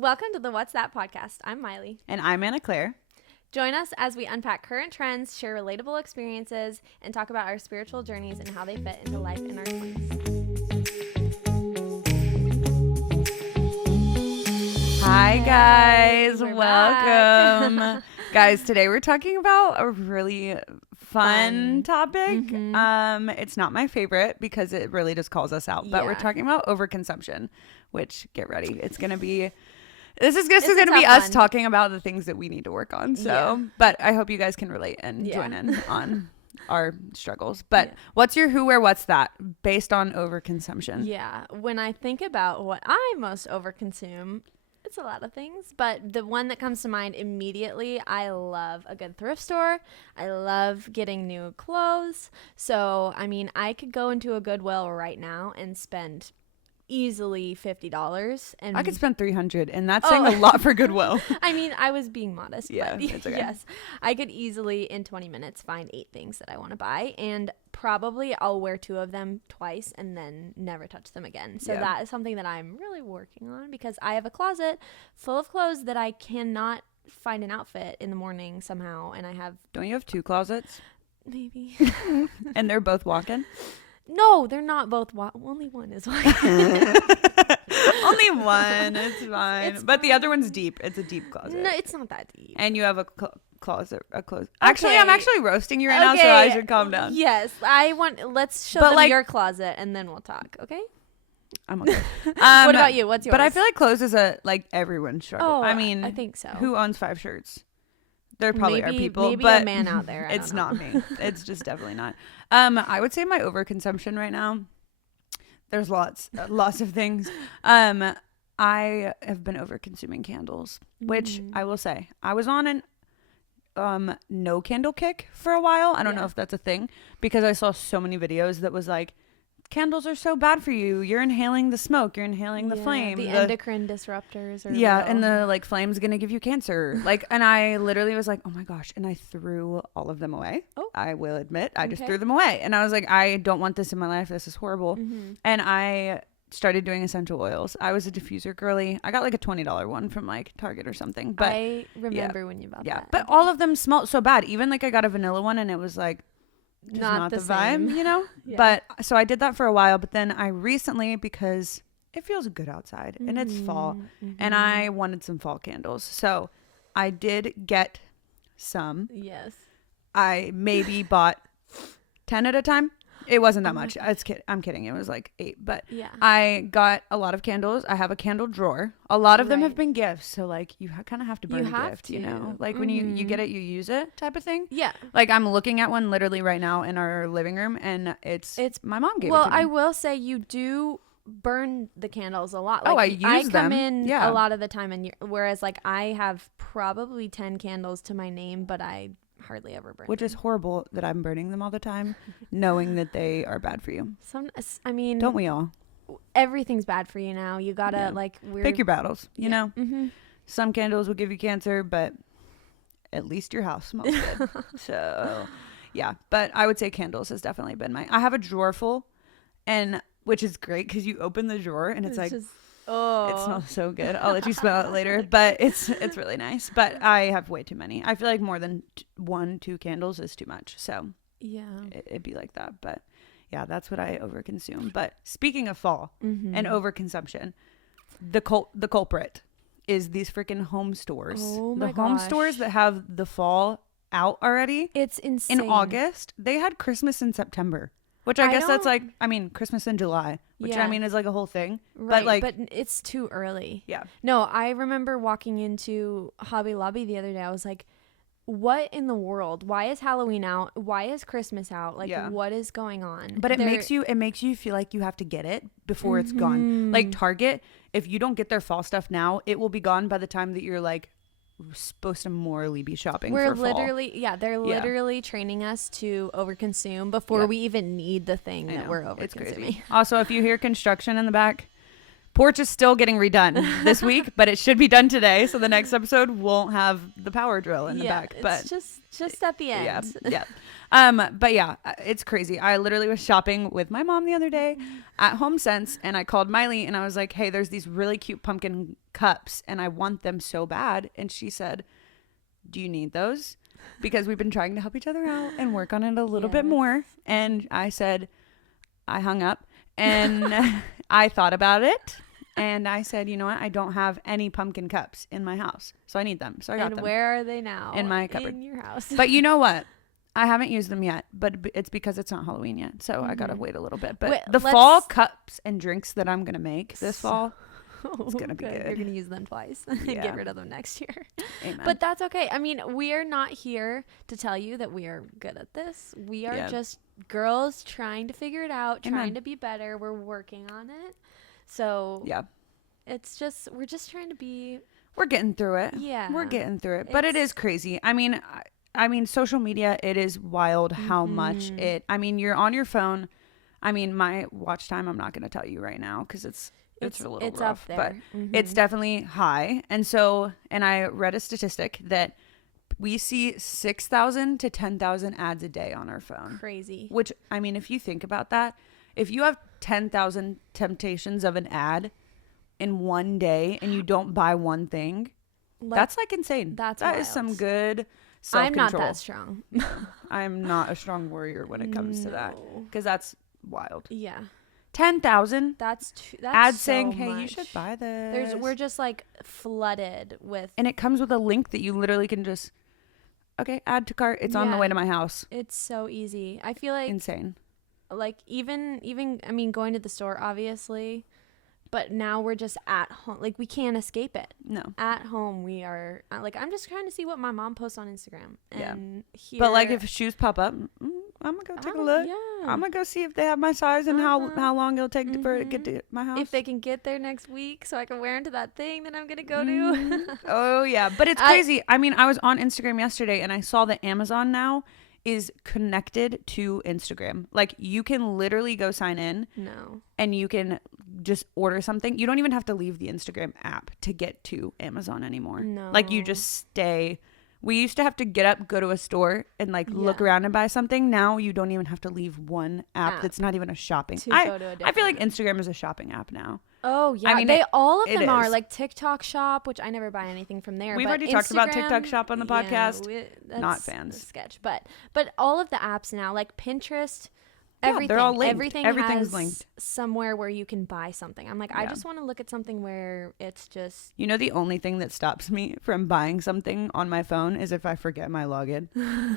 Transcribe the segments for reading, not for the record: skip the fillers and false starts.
Welcome to the What's That podcast. I'm Miley. And I'm Anna Claire. Join us as we unpack current trends, share relatable experiences, and talk about our spiritual journeys and how they fit into life in our 20s. Hi, guys. We're Welcome. Guys, today we're talking about a really fun topic. Mm-hmm. It's not my favorite because it really just calls us out, but we're talking about overconsumption, which, get ready. This is going to be us talking about the things that we need to work on. So, but I hope you guys can relate and join in on our struggles. But what's your who, where, what's that based on overconsumption? Yeah. When I think about what I most overconsume, it's a lot of things, but the one that comes to mind immediately, I love a good thrift store. I love getting new clothes. So, I mean, I could go into a Goodwill right now and spend easily $50, and I could spend $300, and that's saying a lot for Goodwill. I mean, I was being modest. Yeah, but it's okay. Yes, I could easily in 20 minutes find 8 things that I want to buy, and probably I'll wear 2 of them twice and then never touch them again. So that is something that I'm really working on, because I have a closet full of clothes that I cannot find an outfit in the morning somehow, and I have. Don't you have 2 closets? Maybe. And they're both walk-in? No, they're not both. Only one is walk-in. Only one. It's fine. But the other one's deep. It's a deep closet. No, it's not that deep. And you have a closet. Actually, I'm actually roasting you right now, so I should calm down. Yes, let's show them your closet, and then we'll talk. Okay. I'm okay. What about you? What's yours? But I feel like clothes is everyone's struggle. Oh, I mean, I think so. Who owns 5 shirts? There probably are people, maybe but a man out there. It's not me. It's just definitely not. I would say my overconsumption right now. There's lots of things. I have been overconsuming candles, which I will say I was on an no candle kick for a while. I don't know if that's a thing, because I saw so many videos that was like, candles are so bad for you. You're inhaling the smoke. You're inhaling the flame. The endocrine disruptors. And the flame's going to give you cancer. And I literally was like, oh my gosh. And I threw all of them away. Oh. I will admit. I just threw them away. And I was like, I don't want this in my life. This is horrible. Mm-hmm. And I started doing essential oils. I was a diffuser girly. I got like a $20 one from Target or something. But I remember when you bought that. Yeah. But all of them smelled so bad. Even I got a vanilla one, and it was just not the vibe, But so I did that for a while, but then I recently, because it feels good outside and it's fall, and I wanted some fall candles, so I did get some. Yes. I maybe bought 10 at a time. It wasn't that much. I'm kidding. It was 8, but I got a lot of candles. I have a candle drawer. A lot of them have been gifts, so you kind of have to burn a gift, when you get it, you use it type of thing. Yeah. I'm looking at one literally right now in our living room, and it's my mom gave it to me. Well, I will say you do burn the candles a lot. I use them. I come in a lot of the time, and whereas I have probably 10 candles to my name, but I hardly ever burn Which them. is horrible that I'm burning them all the time, knowing that they are bad for you. Don't we all? Everything's bad for you now. You gotta pick your battles, you know? Mm-hmm. Some candles will give you cancer, but at least your house smells good. So yeah, but I would say candles has definitely been I have a drawer full, and which is great because you open the drawer and it's it smells so good. I'll let you smell it later, but it's really nice. But I have way too many. I feel like more than 1-2 candles is too much. So yeah, it'd be like that. But yeah, that's what I overconsume. But speaking of fall and overconsumption, the culprit is these freaking home stores. Oh my gosh. Home stores that have the fall out already. It's insane. In August, they had Christmas in September. Which I guess that's Christmas in July, which is a whole thing. Right, but it's too early. Yeah. No, I remember walking into Hobby Lobby the other day. I was like, what in the world? Why is Halloween out? Why is Christmas out? What is going on? But it makes you feel like you have to get it before it's gone. Target, if you don't get their fall stuff now, it will be gone by the time that you're supposed to morally be shopping for fall. They're literally training us to overconsume before we even need the thing that we're overconsuming. It's crazy. Also, if you hear construction in the back, porch is still getting redone this week, but it should be done today. So the next episode won't have the power drill in the back. But it's just at the end. Yeah. But yeah, it's crazy. I literally was shopping with my mom the other day at Home Sense, and I called Miley and I was like, hey, there's these really cute pumpkin cups and I want them so bad. And she said, do you need those? Because we've been trying to help each other out and work on it a little bit more. And I said, I hung up and I thought about it. And I said, you know what? I don't have any pumpkin cups in my house. So I need them. So I got them. And where are they now? In my cupboard. In your house. But you know what? I haven't used them yet, but it's because it's not Halloween yet. So I got to wait a little bit. But the fall cups and drinks that I'm going to make this fall, it's going to be good. You're going to use them twice and get rid of them next year. Amen. But that's okay. I mean, we are not here to tell you that we are good at this. We are just girls trying to figure it out, trying to be better. We're working on it. So it's just, we're just trying to be. We're getting through it. Yeah. We're getting through it. But it is crazy. I mean, social media, it is wild how much you're on your phone. I mean, my watch time, I'm not going to tell you right now because it's a little rough, up there. but it's definitely high. And I read a statistic that we see 6,000 to 10,000 ads a day on our phone. Crazy. Which, I mean, if you think about that, if you have 10,000 temptations of an ad in one day and you don't buy one thing, that's like insane. That is some good self-control. I'm not that strong. I'm not a strong warrior when it comes to that because that's wild. Yeah. 10,000. That's ads so saying, hey, much. you should buy this. We're just like flooded with. And it comes with a link that you literally can just, add to cart. It's on the way to my house. It's so easy. I feel like. Insane. Like even, I mean, going to the store, obviously. But now we're just at home. Like, we can't escape it. No. At home, we are... Like, I'm just trying to see what my mom posts on Instagram. And but, like, if shoes pop up, I'm going to go take a look. Yeah. I'm going to go see if they have my size and how long it'll take for it to get to my house. If they can get there next week so I can wear into that thing that I'm going to go to. Oh, yeah. But it's crazy. I mean, I was on Instagram yesterday, and I saw that Amazon now is connected to Instagram. Like, you can literally go sign in. No. And you can just order something. You don't even have to leave the Instagram app to get to Amazon anymore. No. Like, you just stay. We used to have to get up, go to a store, and like look around and buy something. Now you don't even have to leave one app that's not even a shopping. I feel like Instagram is a shopping app now. Oh yeah, I mean, all of them are like TikTok Shop, which I never buy anything from there. We've already talked about TikTok Shop on the podcast. Not fans. Sketch, but all of the apps now, like Pinterest. Everything, they're all linked. Everything's has linked. Somewhere where you can buy something. I'm like, I just want to look at something where it's just. You know, the only thing that stops me from buying something on my phone is if I forget my login.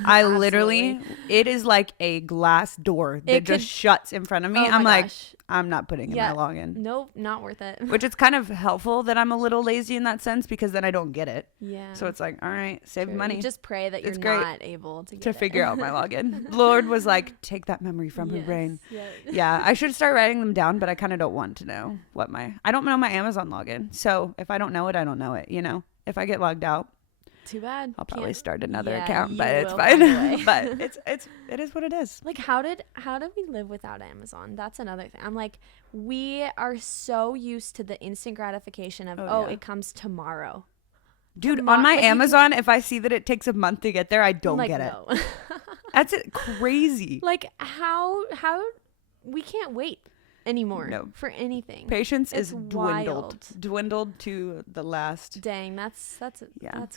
I literally, it is like a glass door that just shuts in front of me. I'm like, I'm not putting in my login. Nope, not worth it. Which is kind of helpful that I'm a little lazy in that sense because then I don't get it. Yeah. So it's like, all right, save money. You just pray that you're not able to get to figure out my login. Lord was like, take that memory from her brain. Yes. Yeah, I should start writing them down, but I kind of don't want to know what I don't know my Amazon login. So if I don't know it, I don't know it. You know, if I get logged out, too bad. I'll probably start another account, but it's fine. But it is what it is. Like, how did we live without Amazon? That's another thing. I'm like, we are so used to the instant gratification of it comes tomorrow. Dude, on my Amazon, if I see that it takes a month to get there, I don't get it. That's crazy. Like, how we can't wait anymore for anything. Patience is dwindled to the last. Dang, that's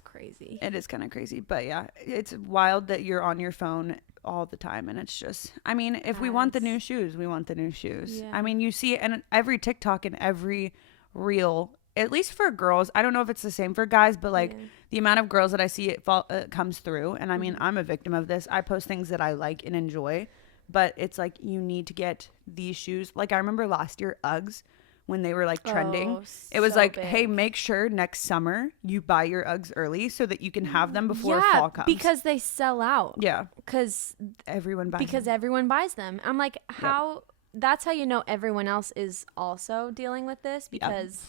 crazy. It is kind of crazy, but yeah, it's wild that you're on your phone all the time, and it's just, I mean, if we want the new shoes, we want the new shoes. Yeah. I mean, you see it in every TikTok and every reel, at least for girls. I don't know if it's the same for guys, but like the amount of girls that I see it comes through, and I mean, I'm a victim of this. I post things that I like and enjoy. But it's like, you need to get these shoes. Like, I remember last year, Uggs, when they were like trending, it was like, hey, make sure next summer you buy your Uggs early so that you can have them before fall comes. Because they sell out. Yeah. Because everyone buys them. Everyone buys them. I'm like, how... That's how you know everyone else is also dealing with this, because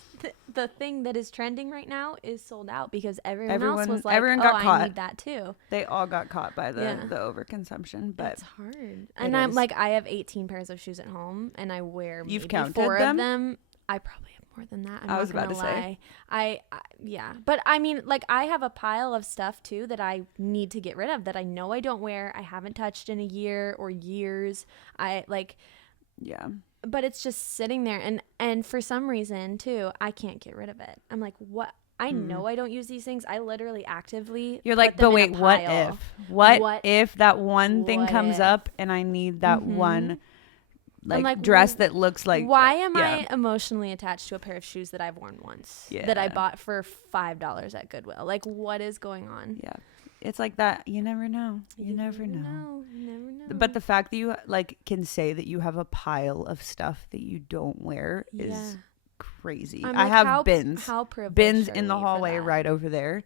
the thing that is trending right now is sold out because everyone else was like, got caught. I need that too. They all got caught by the overconsumption, but it's hard. And I'm like, I have 18 pairs of shoes at home, and I wear maybe 4 of them. I probably have more than that. I'm I not was about gonna to say. lie. Yeah. But I mean, like, I have a pile of stuff too that I need to get rid of that I know I don't wear. I haven't touched in a year or years. Yeah. But it's just sitting there, and for some reason too, I can't get rid of it. I'm like, what? I know I don't use these things. I literally actively You're put like, them but in a wait, what pile. if? What if that one thing What comes if? up and I need that one like dress that looks like why am yeah. I emotionally attached to a pair of shoes that I've worn once that I bought for $5 at Goodwill? Like, what is going on? Yeah. It's like that. You never know. You never know. You never know. But the fact that you like can say that you have a pile of stuff that you don't wear is crazy. I'm I like, have bins bins in the hallway right over there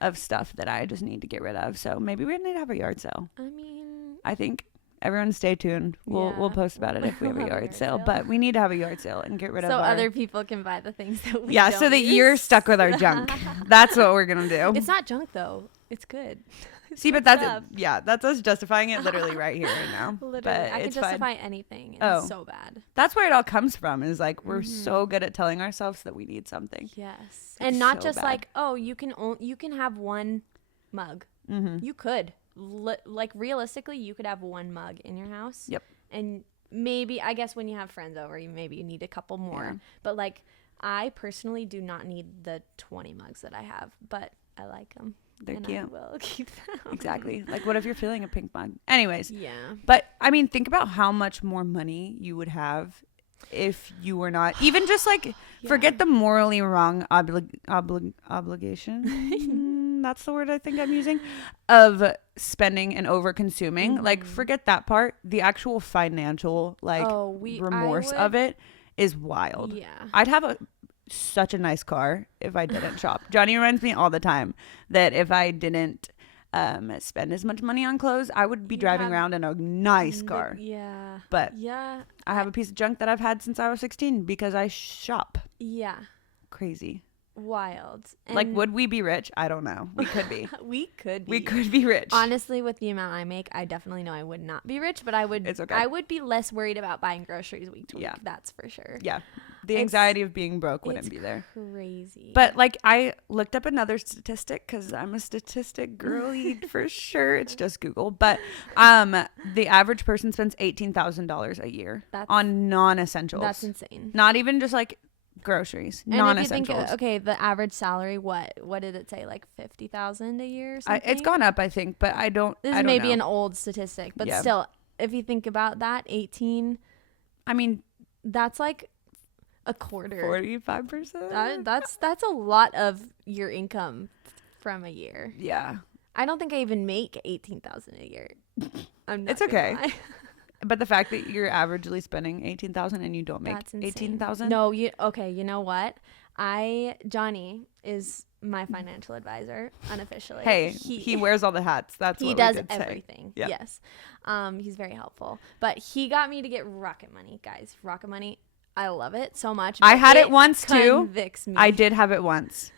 of stuff that I just need to get rid of. So maybe we need to have a yard sale. I mean, I think everyone stay tuned. We'll post about it if we have a yard sale. But we need to have a yard sale and get rid of so our... other people can buy the things that we so that you're stuck with our junk. That's what we're gonna do. It's not junk though. It's good. See, but that's that's us justifying it literally right here right now. Literally, but I can justify anything. It's so bad. That's where it all comes from. Is like we're so good at telling ourselves that we need something. Yes, and not so just bad. Like, oh, you can have one mug. You could like realistically, you could have one mug in your house. Yep. And maybe I guess when you have friends over, you need a couple more. Yeah. But like, I personally do not need the 20 mugs that I have, but I like them. They're cute. I will keep them. Exactly. Like, what if you're feeling a pink mug? Anyways. Yeah. But, I mean, think about how much more money you would have if you were not... Even just, like, forget the morally wrong obligation. That's the word I think I'm using. Of spending and over-consuming. Like, forget that part. The actual financial, like, remorse of it is wild. Yeah. I'd have such a nice car if I didn't shop. Johnny reminds me all the time that if I didn't spend as much money on clothes, I would be driving around in a nice car. Yeah. But I have a piece of junk that I've had since I was 16 because I shop. Yeah. Crazy. Wild. And like, would we be rich? I don't know. We could be. We could be rich. Honestly, with the amount I make, I definitely know I would not be rich, but I would. It's okay. I would be less worried about buying groceries week to week. Yeah. That's for sure. Yeah. The anxiety of being broke wouldn't be there. Crazy. But like, I looked up another statistic because I'm a statistic girly for sure. It's just Google. But the average person spends $18,000 a year on non-essentials. That's insane. Not even just like groceries, and non-essentials. If you think, the average salary, what did it say, like 50,000 a year or something? It's gone up, I think, but I don't. This is maybe an old statistic, but still, if you think about that, 18. I mean, that's like a quarter. 45%. That's a lot of your income from a year. Yeah. I don't think I even make 18,000 a year. It's okay. But the fact that you're averagely spending 18,000 and you don't make 18,000? No, you know what? Johnny is my financial advisor unofficially. Hey, he wears all the hats. That's what does everything. Yep. Yes. He's very helpful. But he got me to get Rocket Money, guys. Rocket Money. I love it so much. I had it once too. Me. I did have it once.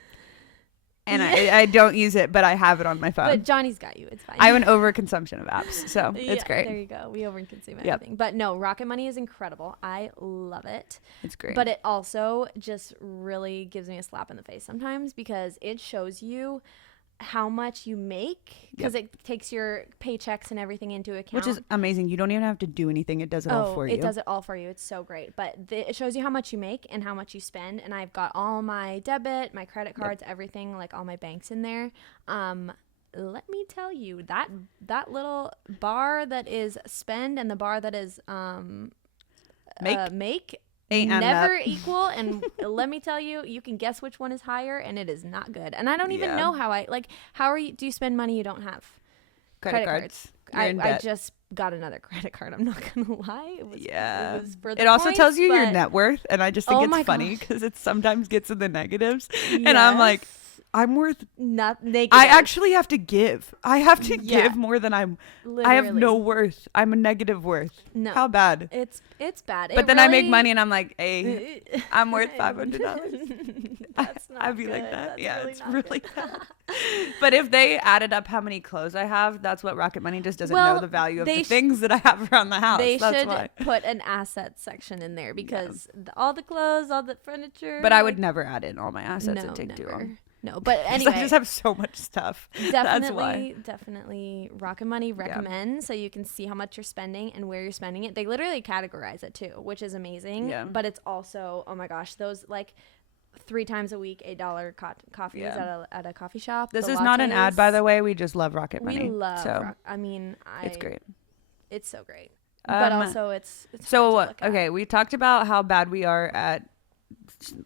And I don't use it, but I have it on my phone. But Johnny's got you. It's fine. I have an overconsumption of apps, so it's great. There you go. We overconsume everything. But no, Rocket Money is incredible. I love it. It's great. But it also just really gives me a slap in the face sometimes because it shows you how much you make because it takes your paychecks and everything into account, which is amazing. You don't even have to do anything. It does it all for you. It does it all for you. It's so great. But it shows you how much you make and how much you spend, and I've got all my debit, my credit cards, everything, like all my banks in there. Let me tell you, that little bar that is spend and the bar that is make ain't never equal. And let me tell you, you can guess which one is higher, and it is not good. And I don't even know how do you spend money you don't have? Credit cards. I just got another credit card. I'm not gonna lie. It was for the it also points, tells you your net worth, and I just think it's funny because it sometimes gets in the negatives, and I'm like, I'm worth not negative. I actually have to give. I have to give more than Literally. I have no worth. I'm a negative worth. No. How bad? It's bad. But then I make money and I'm like, hey, I'm worth $500. That's not I'd be good. like that. That's Yeah, really it's not really good. bad. But if they added up how many clothes I have, that's what Rocket Money just doesn't know Well, the value of they the things that I have around the house. They That's should why. put an asset section in there because all the clothes, all the furniture. But I would never add in all my assets. No, It'd take too never. long. No, but 'Cause anyway, I just have so much stuff. That's why. definitely Rocket Money recommends so you can see how much you're spending and where you're spending it. They literally categorize it too, which is amazing. Yeah. But it's also, oh my gosh, those like 3 times a week $8 coffees at a coffee shop. This the is not an ad, lattes. by the way. We just love Rocket We Money. love. So It's great. It's so great. But also it's hard to look at. Okay, we talked about how bad we are at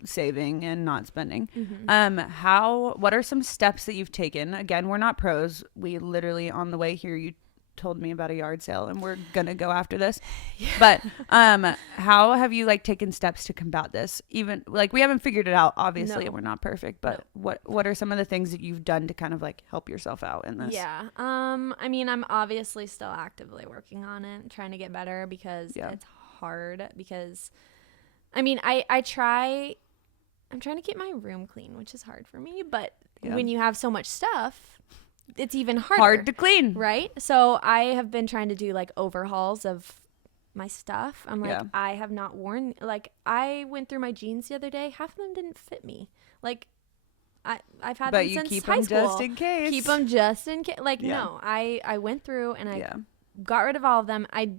saving and not spending. What are some steps that you've taken? Again, we're not pros. We literally, on the way here, you told me about a yard sale and we're gonna go after this. But how have you like taken steps to combat this? Even like we haven't figured it out, obviously. No. We're not perfect, but what are some of the things that you've done to kind of like help yourself out in this? I mean, I'm obviously still actively working on it, trying to get better because it's hard. Because I mean, I'm trying to keep my room clean, which is hard for me, but when you have so much stuff, it's even hard to clean, right? So I have been trying to do like overhauls of my stuff. I'm like, I have not worn, like I went through my jeans the other day, half of them didn't fit me. Like I've had them since high school. Just in case. Keep them just in case. Like no, I went through and I got rid of all of them. I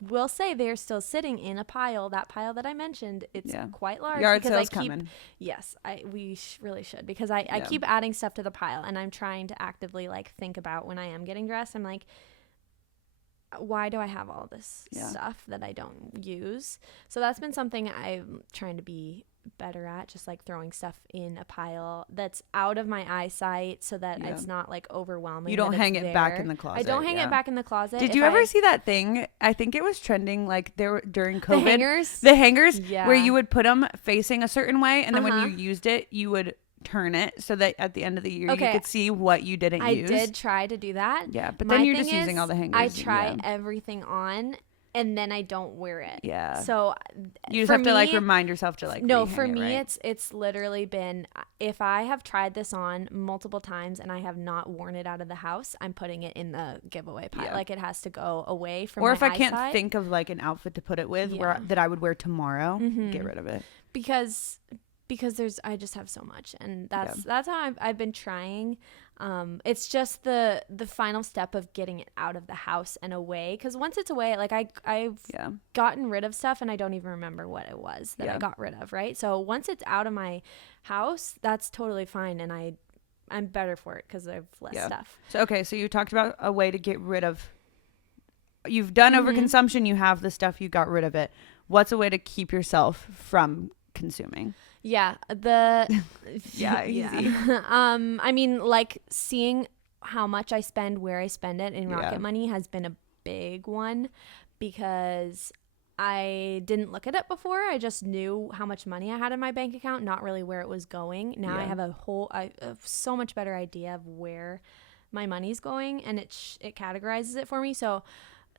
will say they're still sitting in a pile. That pile that I mentioned, it's quite large. Yard because sale's I keep, coming. Yes, we really should because I keep adding stuff to the pile and I'm trying to actively like think about when I am getting dressed. I'm like, why do I have all this stuff that I don't use? So that's been something I'm trying to be better at, just like throwing stuff in a pile that's out of my eyesight so that it's not like overwhelming. You don't hang it back in the closet. I don't hang it back in the closet. Did you ever see that thing? I think it was trending like there were during COVID. The hangers where you would put them facing a certain way and then when you used it, you would turn it so that at the end of the year you could see what you didn't use. I did try to do that. Yeah, but then you're just using all the hangers. I try everything on and then I don't wear it. Yeah. So you just have to like remind yourself to like no, for me it's literally been if I have tried this on multiple times and I have not worn it out of the house, I'm putting it in the giveaway pile. Like it has to go away from my eyesight. Or if I can't think of like an outfit to put it with that I would wear tomorrow, get rid of it. Because I just have so much and that's how I've been trying. It's just the final step of getting it out of the house and away, because once it's away, like I've gotten rid of stuff and I don't even remember what it was that I got rid of, right? So once it's out of my house, that's totally fine and I'm better for it because I have less stuff. So you talked about a way to get rid of, you've done overconsumption, you have the stuff, you got rid of it. What's a way to keep yourself from consuming? Easy. I mean, like seeing how much I spend, where I spend it in Rocket Money has been a big one because I didn't look at it before. I just knew how much money I had in my bank account, not really where it was going. Now I have I have so much better idea of where my money's going and it categorizes it for me. So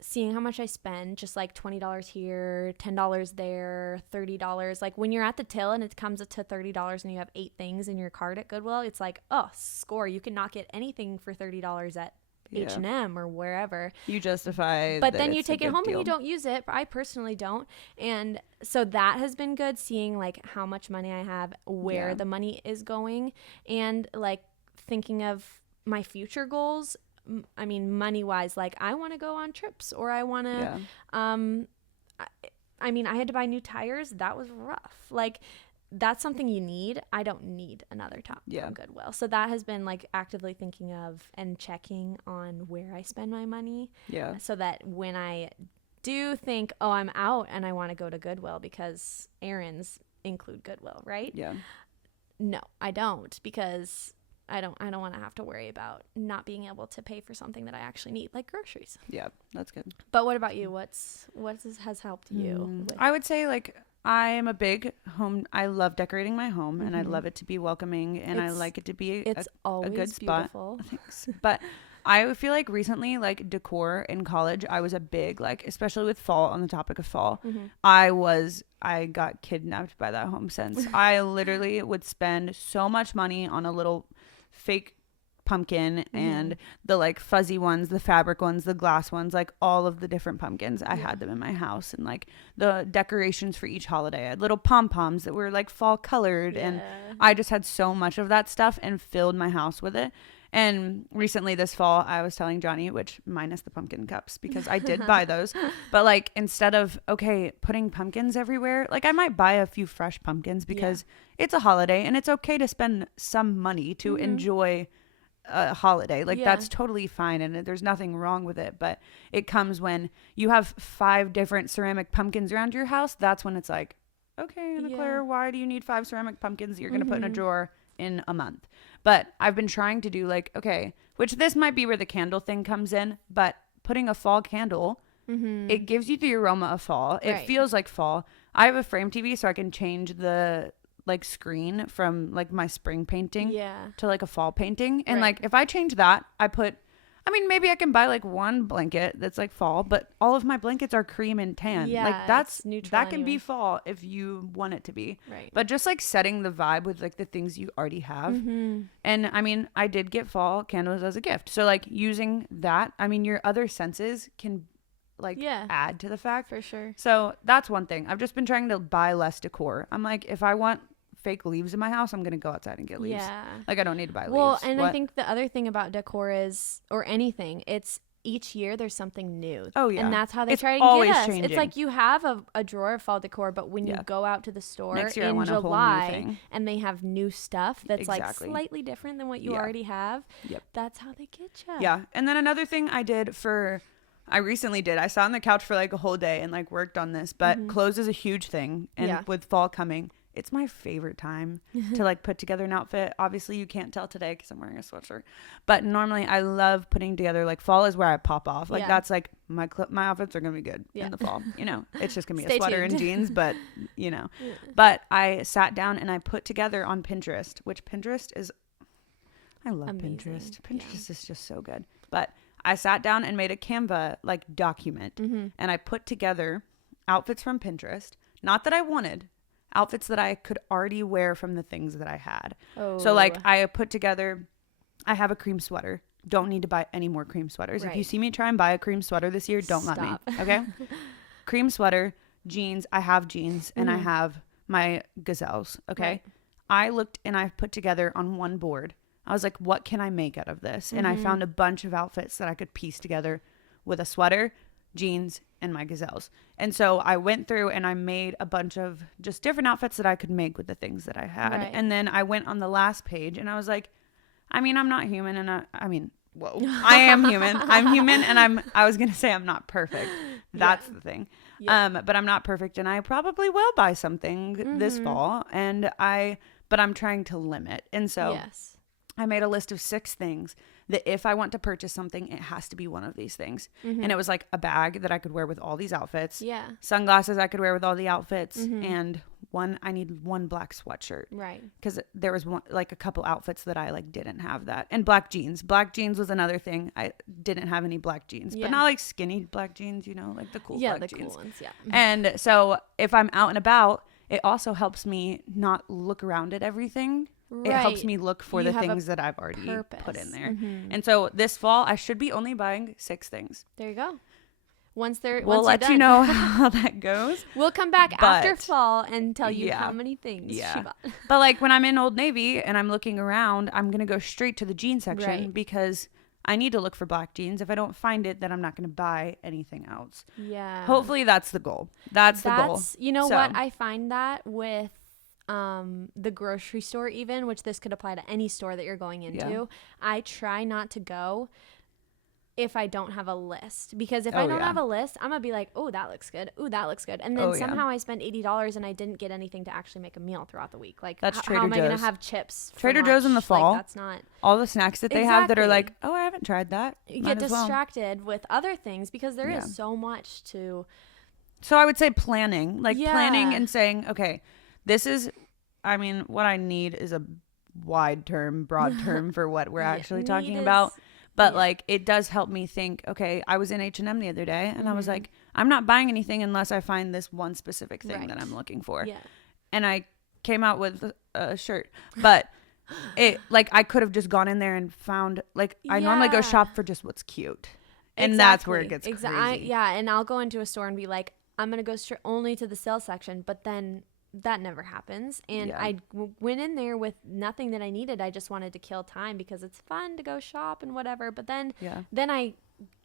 seeing how much I spend, just like $20 here, $10 there, $30. Like when you're at the till and it comes to $30 and you have 8 things in your cart at Goodwill, it's like, oh, score. You can not get anything for $30 at H&M or wherever. You justify but then you take it home and you don't use it. I personally don't. And so that has been good, seeing like how much money I have, where the money is going, and like thinking of my future goals. I mean, money wise, like I want to go on trips or I want to, I mean, I had to buy new tires. That was rough. Like that's something you need. I don't need another top from Goodwill. So that has been like actively thinking of and checking on where I spend my money. Yeah. So that when I do think, oh, I'm out and I want to go to Goodwill because errands include Goodwill, right? Yeah. No, I don't, because I don't want to have to worry about not being able to pay for something that I actually need, like groceries. Yeah, that's good. But what about you? What has helped you? I would say like I am a big home. I love decorating my home and I love it to be welcoming and I like it to be a good spot. Beautiful. Thanks. But I feel like recently, like decor in college, I was a big, like, especially with fall, on the topic of fall, I got kidnapped by that home sense. I literally would spend so much money on a little fake pumpkin and the like fuzzy ones, the fabric ones, the glass ones, like all of the different pumpkins. I had them in my house, and like the decorations for each holiday. I had little pom-poms that were like fall colored, and I just had so much of that stuff and filled my house with it. And recently this fall, I was telling Johnny, which minus the pumpkin cups, because I did buy those, but like instead of, okay, putting pumpkins everywhere, like I might buy a few fresh pumpkins because it's a holiday and it's okay to spend some money to enjoy a holiday. Like that's totally fine, and there's nothing wrong with it. But it comes when you have 5 different ceramic pumpkins around your house. That's when it's like, okay, Anna Claire, why do you need 5 ceramic pumpkins that you're going to put in a drawer in a month? But I've been trying to do like, okay, which this might be where the candle thing comes in, but putting a fall candle, it gives you the aroma of fall. It feels like fall. I have a frame TV, so I can change the like screen from like my spring painting to like a fall painting. And like if I change that, I mean, maybe I can buy like one blanket that's like fall, but all of my blankets are cream and tan. Like that's neutral. That can be fall if you want it to be. Right. But just like setting the vibe with like the things you already have. And I mean, I did get fall candles as a gift. So like using that, I mean, your other senses can like add to the fact. For sure. So that's one thing. I've just been trying to buy less decor. I'm like, if I want fake leaves in my house, I'm gonna go outside and get leaves. Like I don't need to buy leaves. Well, and I think the other thing about decor is, or anything, it's each year there's something new. Oh yeah. And that's how they try to get us. Changing. It's like you have a drawer of fall decor, but when you go out to the store in July and they have new stuff that's like slightly different than what you already have, that's how they get you. Yeah. And then another thing I recently did, I sat on the couch for like a whole day and like worked on this, but clothes is a huge thing. And with fall coming, it's my favorite time to like put together an outfit. Obviously you can't tell today because I'm wearing a sweatshirt, but normally I love putting together, like fall is where I pop off. Like that's like my outfits are going to be good in the fall. You know, it's just going to be a sweater and jeans, but you know, but I sat down and I put together on Pinterest, which I love amazing. Pinterest is just so good. But I sat down and made a Canva like document and I put together outfits from Pinterest. Not that I wanted, outfits that I could already wear from the things that I had. So like I put together, I have a cream sweater. Don't need to buy any more cream sweaters. If you see me try and buy a cream sweater this year, don't let me. Okay. Cream sweater, jeans. I have jeans and I have my gazelles. Okay. I looked and I put together on one board. I was like, what can I make out of this? And I found a bunch of outfits that I could piece together with a sweater, jeans, and my gazelles. And so I went through and I made a bunch of just different outfits that I could make with the things that I had. And then I went on the last page and I was like, I mean, I'm not human, and I mean, whoa, I am human. I'm human, and I was going to say I'm not perfect. That's the thing. But I'm not perfect, and I probably will buy something this fall, but I'm trying to limit. And so I made a list of 6 things that if I want to purchase something, it has to be one of these things. And it was like a bag that I could wear with all these outfits. Sunglasses I could wear with all the outfits. And I need one black sweatshirt. Right. Because there was a couple outfits that I like didn't have that. And black jeans. Black jeans was another thing. I didn't have any black jeans. But not like skinny black jeans, you know, like the cool black jeans. Yeah, the cool ones, And so if I'm out and about, it also helps me not look around at everything. It helps me look for the things that I've already put in there. And so this fall, I should be only buying 6 things. There you go. We'll let you know how that goes. We'll come back after fall and tell you how many things she bought. But like when I'm in Old Navy and I'm looking around, I'm going to go straight to the jean section because I need to look for black jeans. If I don't find it, then I'm not going to buy anything else. Yeah. Hopefully that's the goal. That's the goal. You know what? I find that with the grocery store even, which this could apply to any store that you're going into. I try not to go if I don't have a list, because if I don't have a list, I'm gonna be like, oh, that looks good, oh, that looks good, and then somehow I spent $80 and I didn't get anything to actually make a meal throughout the week. Like, that's how am I gonna have chips for Trader lunch? Joe's in the fall? Like, that's not all the snacks that they have that are like, oh, I haven't tried that. You get distracted with other things because there is so much to. So I would say planning and saying, okay, this is, I mean, what I need is a wide term, broad term for what we're actually talking about. But like, it does help me think, okay, I was in H&M the other day and I was like, I'm not buying anything unless I find this one specific thing that I'm looking for. Yeah. And I came out with a shirt, but it, like, I could have just gone in there and found, like, I normally go shop for just what's cute. And that's where it gets crazy. And I'll go into a store and be like, I'm going to go straight only to the sale section, but then that never happens. And I went in there with nothing that I needed. I just wanted to kill time because it's fun to go shop and whatever. But then I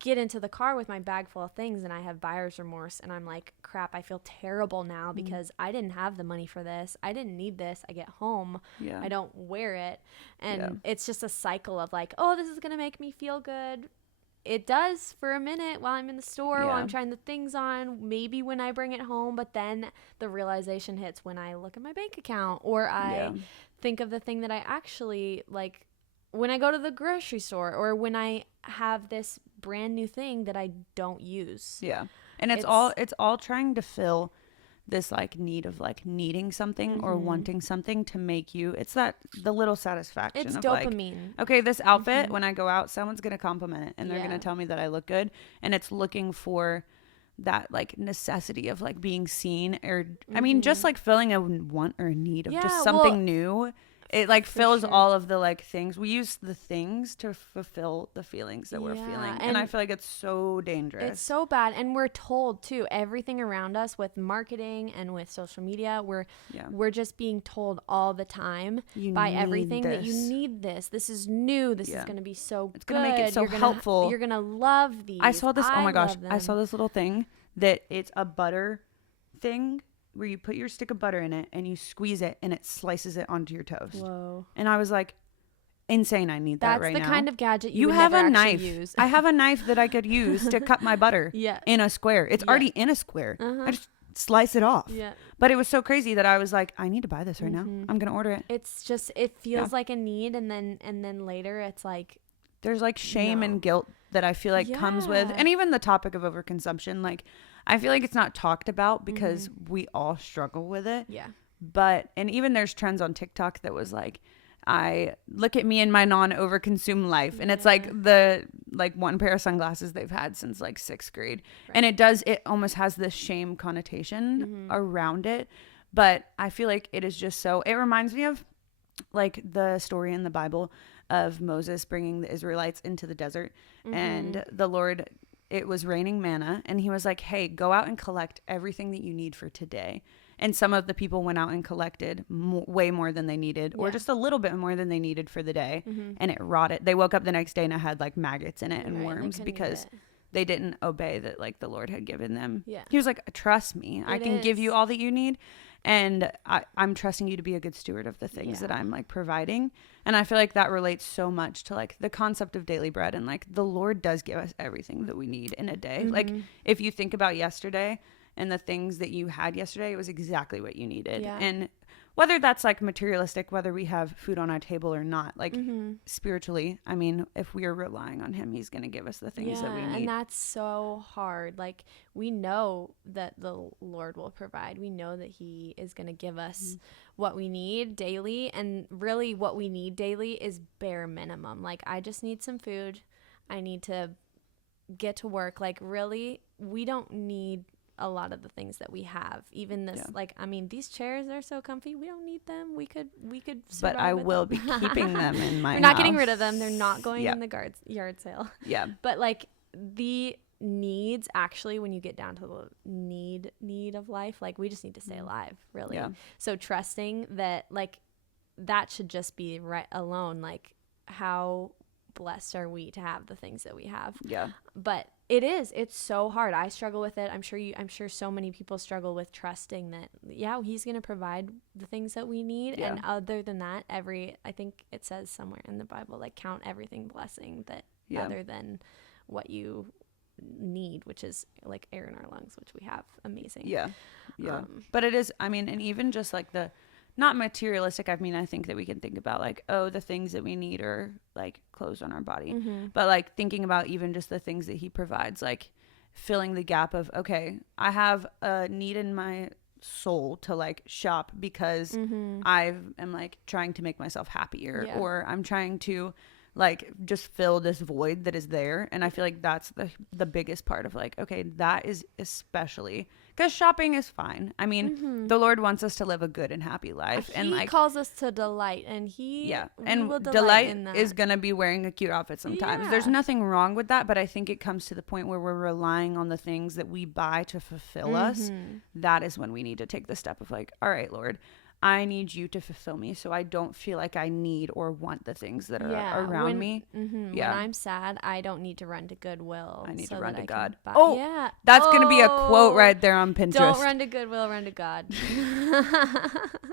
get into the car with my bag full of things and I have buyer's remorse and I'm like, crap, I feel terrible now because I didn't have the money for this. I didn't need this. I get home. I don't wear it. And it's just a cycle of like, oh, this is going to make me feel good. It does for a minute while I'm in the store, while I'm trying the things on, maybe when I bring it home, but then the realization hits when I look at my bank account or I think of the thing that I actually like when I go to the grocery store or when I have this brand new thing that I don't use. Yeah. And it's all trying to fill this like need of like needing something or wanting something to make you, it's the little satisfaction it's of dopamine. Like, okay, this outfit, when I go out, someone's going to compliment it and they're going to tell me that I look good. And it's looking for that like necessity of like being seen or, I mean, just like filling a want or a need of just something new. It like fills all of the like things. We use the things to fulfill the feelings that we're feeling. And I feel like it's so dangerous. It's so bad. And we're told too, everything around us with marketing and with social media, we're just being told all the time by everything that you need this. This is new. This is going to be so good. It's going to make it so helpful. You're going to love these. I saw this. Oh my gosh. I saw this little thing that it's a butter thing where you put your stick of butter in it and you squeeze it and it slices it onto your toast. Whoa. And I was like, insane. I need that right now. That's the kind of gadget you would have never a knife. Use. I have a knife that I could use to cut my butter in a square. It's already in a square. I just slice it off. Yeah. But it was so crazy that I was like, I need to buy this right now. I'm going to order it. It's just, it feels like a need. And then later it's like, there's like shame and guilt that I feel like comes with, and even the topic of overconsumption, like I feel like it's not talked about because we all struggle with it. Yeah. But, and even there's trends on TikTok that was like, I look at me in my non-overconsume life. And it's like the, like one pair of sunglasses they've had since like 6th grade. Right. And it almost has this shame connotation around it. But I feel like it is just so, it reminds me of like the story in the Bible of Moses bringing the Israelites into the desert and the Lord, it was raining manna and he was like, hey, go out and collect everything that you need for today. And some of the people went out and collected way more than they needed or just a little bit more than they needed for the day. And it rotted. They woke up the next day and it had like maggots in it and worms because they didn't obey that like the Lord had given them. Yeah. He was like, trust me, I can give you all that you need. And I'm trusting you to be a good steward of the things that I'm like providing. And I feel like that relates so much to like the concept of daily bread. And like the Lord does give us everything that we need in a day. Like if you think about yesterday and the things that you had yesterday, it was exactly what you needed. Yeah. And whether that's like materialistic, whether we have food on our table or not, like spiritually, I mean, if we are relying on him, he's going to give us the things that we need. And that's so hard. Like we know that the Lord will provide. We know that he is going to give us what we need daily. And really what we need daily is bare minimum. Like I just need some food. I need to get to work. Like really, we don't need a lot of the things that we have, even this like, I mean, these chairs are so comfy, we don't need them. We could but I will be keeping them in my We're not getting rid of them. They're not going in the yard sale. But like the needs, actually, when you get down to the need of life, like we just need to stay alive, really. So trusting that like that should just be right alone, like how blessed are we to have the things that we have. But it's so hard. I struggle with it. I'm sure so many people struggle with trusting that he's going to provide the things that we need. And other than that, I think it says somewhere in the Bible, like count everything blessing that other than what you need, which is like air in our lungs, which we have. Amazing. But it is, I mean, and even just like the not materialistic. I mean, I think that we can think about like, oh, the things that we need are like clothes on our body. But like thinking about even just the things that he provides, like filling the gap of, okay, I have a need in my soul to like shop because I am like trying to make myself happier or I'm trying to like just fill this void that is there. And I feel like that's the biggest part of like, okay, that is especially because shopping is fine. I mean, the Lord wants us to live a good and happy life. He and like calls us to delight, and we will delight in that. is going to be wearing a cute outfit sometimes. There's nothing wrong with that, but I think it comes to the point where we're relying on the things that we buy to fulfill us. That is when we need to take the step of like, all right, Lord, I need you to fulfill me so I don't feel like I need or want the things that are around me. When I'm sad, I don't need to run to Goodwill. I need to run to God. Yeah. That's going to be a quote right there on Pinterest. Don't run to Goodwill, run to God.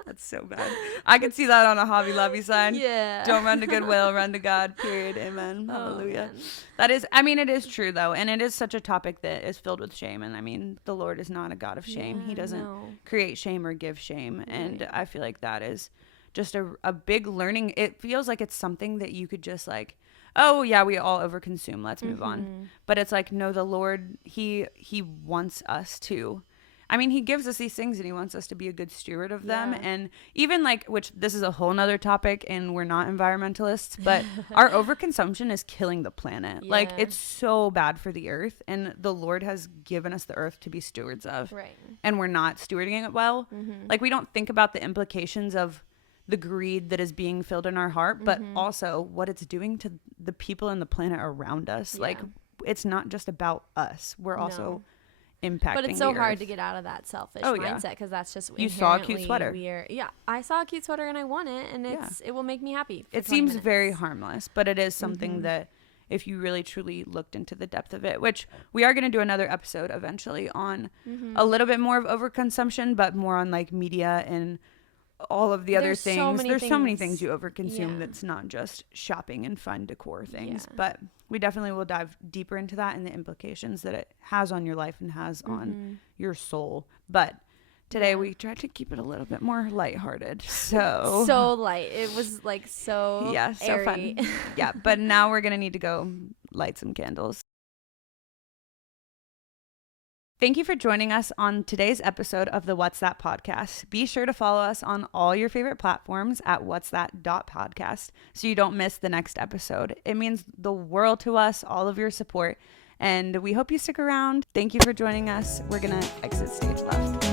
That's so bad. I could see that on a Hobby Lobby sign. Yeah. Don't run to Goodwill, run to God, period. Amen. Hallelujah. That is, I mean, it is true though. And it is such a topic that is filled with shame. And I mean, the Lord is not a God of shame. He doesn't create shame or give shame. Right. And I feel like that is just a big learning. It feels like it's something that you could just like, oh yeah, we all overconsume. Let's move on. But it's like, no, the Lord, he wants us to, I mean, he gives us these things and he wants us to be a good steward of them. And even like, which this is a whole nother topic and we're not environmentalists, but our overconsumption is killing the planet. Like it's so bad for the earth, and the Lord has given us the earth to be stewards of. Right. And we're not stewarding it well. Like we don't think about the implications of the greed that is being filled in our heart, but also what it's doing to the people and the planet around us. Like it's not just about us. We're also impacting. But it's so hard to get out of that selfish mindset, because that's just you saw a cute sweater. I saw a cute sweater and I want it, and it will make me happy. It seems very harmless, but it is something that if you really truly looked into the depth of it, which we are going to do another episode eventually on a little bit more of overconsumption, but more on like media and all of the other things. There's so many things you overconsume that's not just shopping and fun decor things. But we definitely will dive deeper into that and the implications that it has on your life and has on your soul. But today we tried to keep it a little bit more lighthearted. So light. It was like so so airy. Fun. But now we're gonna need to go light some candles. Thank you for joining us on today's episode of the What's That podcast. Be sure to follow us on all your favorite platforms at whatsthat.podcast so you don't miss the next episode. It means the world to us, all of your support, and we hope you stick around. Thank you for joining us. We're going to exit stage left.